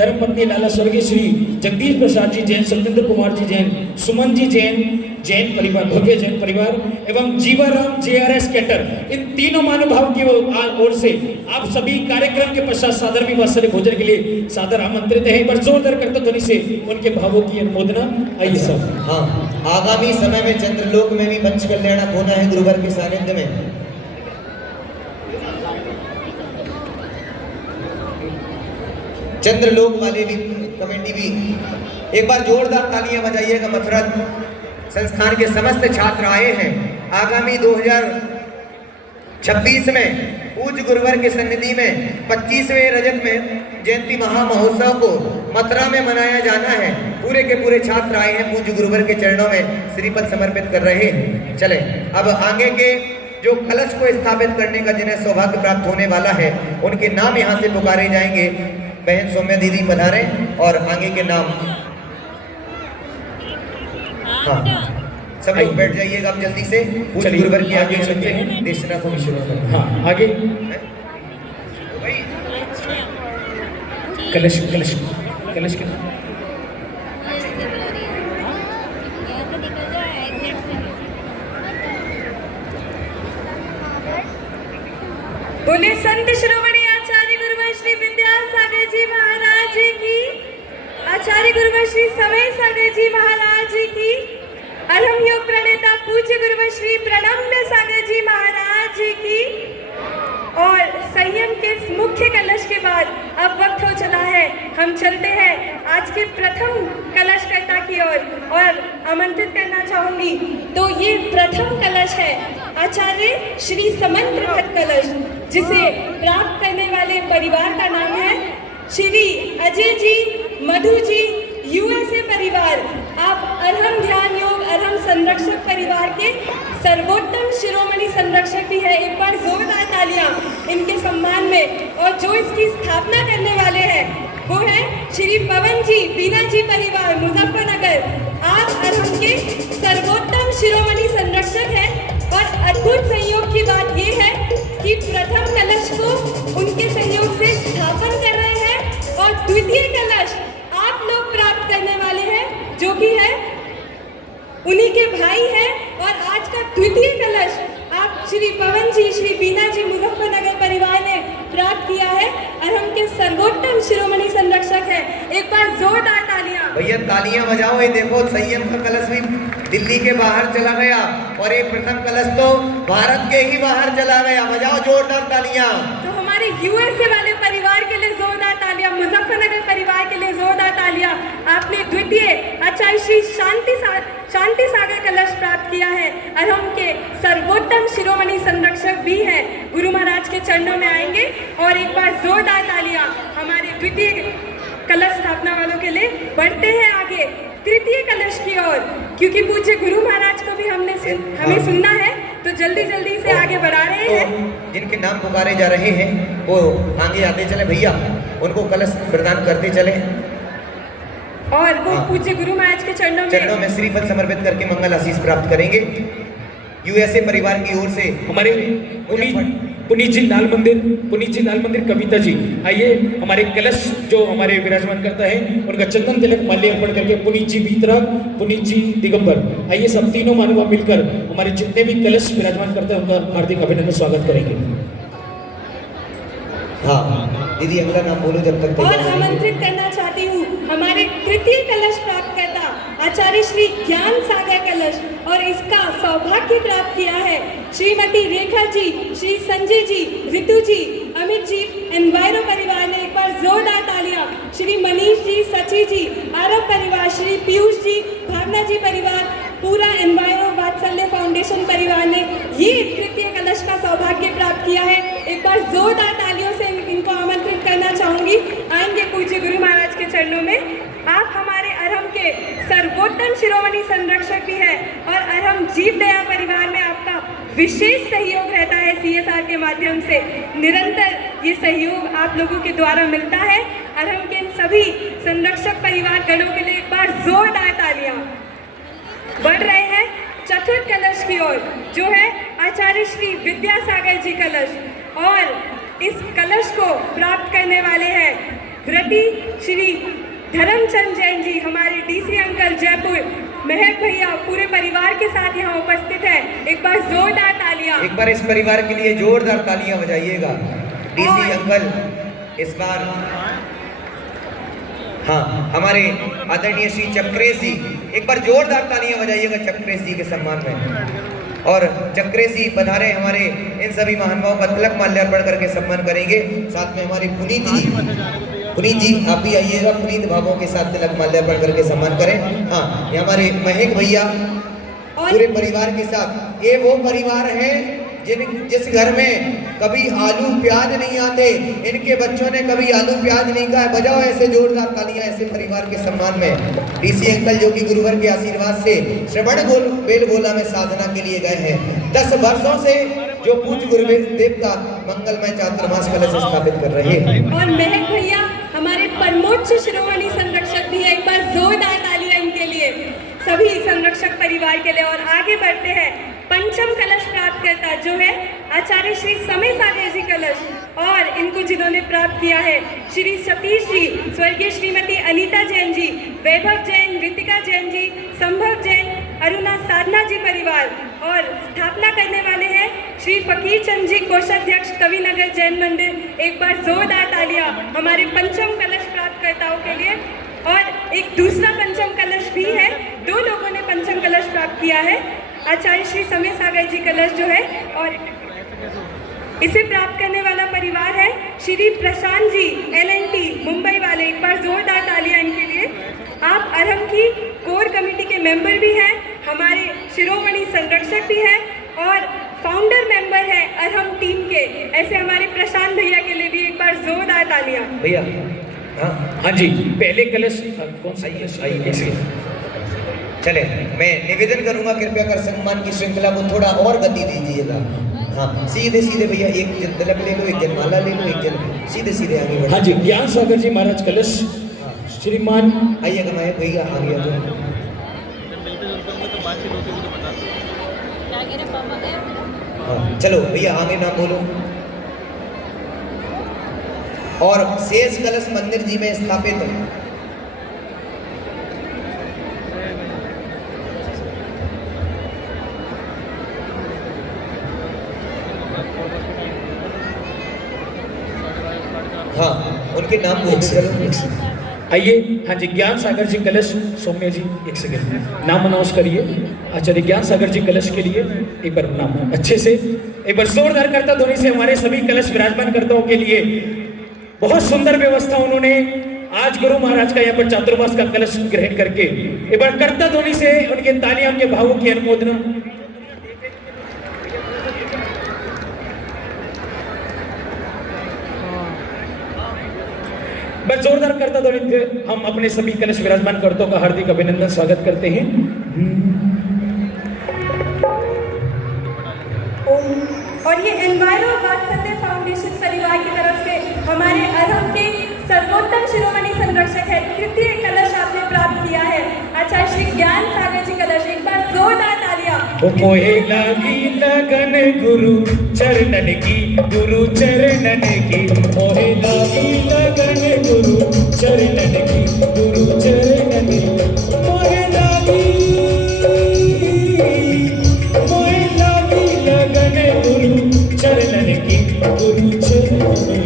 धर्मपत्नी लाला स्वर्गीय श्री जगदीश प्रसाद जी जैन, सत्येंद्र कुमार जी जैन, सुमन जी जैन, जैन परिवार, भव्य जैन परिवार एवं जीवाराम JRS कैटर, इन तीनों महानुभाव की ओर से आप सभी कार्यक्रम के पश्चात सादर विवाह भोजन के लिए सादर आमंत्रित हैं। एक बार जोरदार करते ध्वनि से उनके भावों की अनुमोदना। आइए सब। हाँ, आगामी समय में चंद्रलोक में भी पंच कल्याणक होना है गुरुवर के सानिध्य में। चंद्रलोक वाले भी कमेटी भी एक बार जोरदार तालियां बजाइएगा। मथुरा संस्थान के समस्त छात्र आए हैं। आगामी 2026 में पूज्य गुरुवर के सन्निधि में 25वें रजत में जयंती महामहोत्सव को मथुरा में मनाया जाना है। पूरे के पूरे छात्र आए हैं, पूज्य गुरुवर के चरणों में श्रीपद समर्पित कर रहे हैं। चले अब आगे के जो कलश को स्थापित करने का जिन्हें सौभाग्य प्राप्त होने वाला है उनके नाम यहाँ से पुकारे जाएंगे। बहन सौम्या दीदी पधारे और आगे के नाम। हाँ, सब लोग बैठ जाइएगा अब जल्दी से। पूज्य गुरुवर की आगे चलते हैं। देशनाथ को शुरू करें। हाँ, आगे कलश कलश कलश के बोले संत शिरोमणि आचार्य गुरुवर श्री विद्यासागर जी महाराज की, आचार्य गुरुवर श्री समय सागर जी महाराज की, अरहम योग प्रणेता पूज्य गुरुवर श्री प्रणम्य सागर जी महाराज की। और संयम के मुख्य कलश के बाद अब वक्त हो चला है, हम चलते हैं आज के प्रथम कलशकर्ता की ओर और आमंत्रित करना चाहूंगी। तो ये प्रथम कलश है आचार्य श्री समंत्र भट्ट कलश, जिसे प्राप्त करने वाले परिवार का नाम है श्री अजय जी, मधु जी, USA परिवार। आप अरहम ध्यान योग अरहम संरक्षक परिवार के सर्वोत्तम शिरोमणि संरक्षक भी है। एक बार जोरदार तालियां इनके सम्मान में। और जो इसकी स्थापना करने वाले हैं वो है श्री पवन जी, बीना जी परिवार, मुजफ्फरनगर। आप अरहम के सर्वोत्तम शिरोमणि संरक्षक हैं। और अद्भुत संयोग की बात ये है कि प्रथम कलश को उनके सहयोग से स्थापन कर रहे हैं और द्वितीय कलश आप लोग प्राप्त करने वाले हैं, जो कि है उन्हीं के भाई हैं। और आज का द्वितीय कलश आप श्री पवन जी, श्री बीना जी, मुजफ्फरनगर परिवार ने प्राप्त किया है। अरहम के सर्वोत्तम शिरोमणि संरक्षक है। एक बार जोरदार तालियां। भैया तालियां बजाओ। ये देखो संयम का कलश भी दिल्ली के बाहर चला गया और ये प्रथम कलश तो भारत के ही बाहर चला गया। बजाओ जोरदार तालियां। तो हमारे USA वाले परिवार के लिए जोरदार तालियां, मुजफ्फरनगर परिवार के लिए जोरदार तालियां। आपने द्वितीय आचार्य श्री शांति सागर कलश प्राप्त किया है। अरहम के सर्वोत्तम शिरोमणि संरक्षक भी है। गुरु महाराज के चरणों में आएंगे और एक बार जोरदार तालियां हमारे द्वितीय कलश स्थापना वालों के लिए। बढ़ते हैं आगे तृतीय कलश की ओर, क्योंकि पूज्य गुरु महाराज को भी हमें सुनना है, तो जल्दी जल्दी से आगे बढ़ा रहे हैं। जिनके नाम पुकारे जा रहे हैं वो आगे आते चले भैया, उनको कलश प्रदान करते चले। और वो पूज्य गुरु महाराज के चरणों में श्रीफल समर्पित करके मंगल आशीष प्राप्त करेंगे। USA परिवार की ओर से हमारे पुनीत जी लाल मंदिर कविता जी, आइए हमारे कलश जो हमारे विराजमान करता है उनका चंदन तिलक माल्य अर्पण करके पुनीत जी भीतरा, पुनीत जी दिगंबर, आइए सब तीनों महानुभाव मिलकर हमारे जितने भी कलश विराजमान करते हैं उनका हार्दिक अभिनंदन स्वागत करेंगे। हाँ दीदी अगला नाम बोलो जब तक। और आमंत्रित करना चाहती हूँ हमारे तृतीय कलश प्राप्त करता आचार्य श्री ज्ञान सागर कलश, और इसका सौभाग्य प्राप्त किया है श्रीमती रेखा जी, श्री संजय जी, रितु जी, अमित जी, एनवायरो परिवार ने। एक बार जोरदार तालियां। श्री मनीष जी, सची जी, आरव परिवार, श्री पीयूष जी, भावना जी परिवार, पूरा एनवायरो वात्सल्य फाउंडेशन परिवार ने ये तृतीय कलश का सौभाग्य प्राप्त किया है। एक बार जोरदार तालियों से इनको आमंत्रित करना चाहूंगी। आएंगे पूज्य गुरु महाराज के चरणों में। आप हमारे अरहम के सर्वोत्तम शिरोमणि संरक्षक भी हैं और अरहम जीव दया परिवार में आपका विशेष सहयोग रहता है। CSR के माध्यम से निरंतर ये सहयोग आप लोगों के द्वारा मिलता है। अरहम के इन सभी संरक्षक परिवार गणों के लिए एक बार जोरदार तालियां। बढ़ रहे हैं चतुर्थ कलश की ओर, जो है आचार्य श्री विद्यासागर जी कलश, और इस कलश को प्राप्त करने वाले हैं व्रती श्री धर्मचंद जैन जी, हमारे डीसी अंकल जयपुर, महक भैया पूरे परिवार के साथ यहाँ उपस्थित है। एक बार जोरदार तालियां। एक बार इस परिवार के लिए जोरदार तालियां बजाइएगा। डीसी और- अंकल इस बार, हाँ, हमारे आदरणीय श्री चक्रेश जी, एक बार जोरदार तालियां बजाइएगा चक्रेश जी के सम्मान में। और चक्रेश जी पधारे, हमारे इन सभी महानुभावों का तिलक माल्यार्पण करके सम्मान करेंगे। साथ में हमारे पुनीत जी आप भी आइएगा, पुनीत भावों के साथ तिलक माल्यार्पण करके सम्मान करें। हाँ, ये हमारे महक भैया पूरे परिवार के साथ। ये वो परिवार है जिस घर में कभी आलू प्याज नहीं आते, इनके बच्चों ने कभी आलू प्याज नहीं खाया। बजाओ ऐसे जोरदार तालियां ऐसे परिवार के सम्मान में। डीसी अंकल जो कि गुरुवर के आशीर्वाद से श्रवण बेल गोला में साधना के लिए गए हैं। 10 वर्षों से जो पूज्य गुरुदेव का मंगलमय चातुर्मास कलश स्थापित कर रहे हैं। और महक भैया हमारे परमोच्च शिरोमणि संरक्षक भी है। एक बार जोरदार तालियां इनके लिए, सभी संरक्षक परिवार के लिए। और आगे बढ़ते हैं, पंचम कलश प्राप्त करता जो है आचार्य श्री समय सागर जी कलश, और इनको जिन्होंने प्राप्त किया है श्री सतीश जी, स्वर्गीय श्रीमती अनीता जैन जी, वैभव जैन, ऋतिका जैन जी, संभव जैन, अरुणा साधना जी परिवार। और स्थापना करने वाले हैं श्री फकीर चंद जी, कोषाध्यक्ष कविनगर जैन मंदिर। एक बार जोरदार तालियां हमारे पंचम कलश प्राप्तकर्ताओं के लिए। और एक दूसरा पंचम कलश भी है, 2 लोगों ने पंचम कलश प्राप्त किया है। आचार्य श्री समय सागर जी कलश जो है, और इसे प्राप्त करने वाला परिवार है श्री प्रशांत जी, LNT मुंबई वाले। एक बार जोरदार तालियां इनके लिए। आप अरहम की कोर कमेटी के मेंबर भी हैं, हमारे शिरोमणि संरक्षक भी हैं और फाउंडर मेंबर है अरहम टीम के। ऐसे हमारे प्रशांत भैया के लिए भी एक बार जोरदार तालियां। भैया हाँ जी, पहले कलश कौन सा? आइए। चले, मैं निवेदन करूंगा कृपया कर सम्मान की श्रृंखला को थोड़ा और गति दीजिएगा। हाँ, सीधे सीधे भैया, एक जन तिलक ले लो, एक जन माला ले लो, एक जन सीधे सीधे आगे बढ़ो। हाँ जी, ज्ञान सागर जी महाराज कलश श्रीमान आइएगा मैं भैया आगे आ जाओ। हाँ, चलो भैया आगे ना बोलो। और शेष कलश मंदिर जी में स्थापित है। हाँ, उनके नाम बोल चलो। आइए। हाँ जी, ज्ञान सागर जी कलश, सौम्य जी एक सेकंड नाम अनाउंस करिए। आचार्य ज्ञान सागर जी कलश के लिए एक बार नाम अच्छे से, एक बार जोरदार करता ध्वनि से हमारे सभी कलश विराजमान करताओं के लिए। बहुत सुंदर व्यवस्था उन्होंने आज गुरु महाराज का यहाँ पर चातुर्मास का कलश ग्रहण करके, एक बार करता ध्वनि से उनके तालियां, उनके भावों की अनुमोदना। बस जोरदार करता ध्वनि से हम अपने सभी कलश विराजमान करतों का हार्दिक अभिनंदन स्वागत करते हैं। और ये एनवायरो वात्सल्य फाउंडेशन परिवार की तरफ से हमारे अरहम के सर्वोत्तम शिरोमणि संरक्षक है, तृतीय कलश आपने प्राप्त किया है आचार्य श्री ज्ञान सागर जी कलश। एक बार जोरदार तालियां। मोहे लागी लगन गुरु चरणन की, गुरु चरणन की। मोहे लागी लगन गुरु चरणन की, गुरु चरणन की। मोहे लागी लगन गुरु चरणन की, गुरु चरणन की।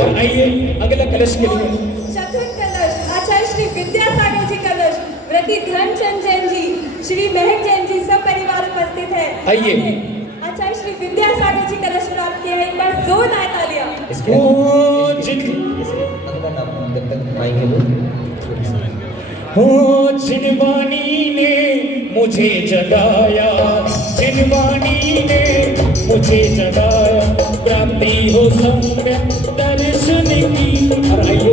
और आइए अगला कलश के लिए। चतुर्थ कलश आचार्य श्री विद्यासागर जी कलश, व्रती धर्मचंद जैन जी, श्री महक जैन जी, सब परिवार उपस्थित है। आइए। आचार्य श्री विद्यासागर जी कलश प्राप्त किया है। एक बार जोरदार तालियां। हो जिनवानी ने मुझे जगाया, जिनवानी ने मुझे जगाया, प्राप्ति हो सम्यक दर्शन की। और आइए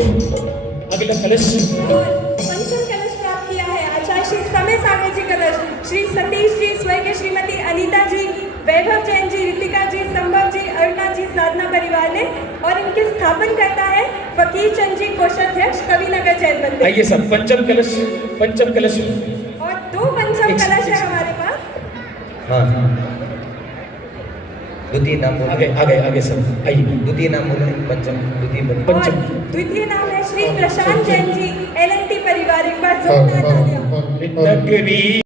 अगला कलश। और पंचम कलश प्राप्त किया है आचार्य श्री समय सागर जी कलश, श्री सतीश जी, स्वर्गीय श्रीमती अनीता जी, वैभव जैन जी, ऋतिका जी, संभव जी, अरुणा जी, साधना परिवार ने। और इनके स्थापन करता है फकीर चंद जी, कोषाध्यक्ष कविनगर जैन मंदिर। आइए सब पंचम कलश, पंचम कलश। और 2 पंचम कलश है हमारे पास। हाँ, द्वितीय नाम आगे बोले, आगे आगे सब आइए। द्वितीय नाम बोले, पंचम द्वितीय बोले। और द्वितीय नाम है श्री प्रशांत जैन जी, LNT परिवार। एक बार जोरदार तालियां। नगरी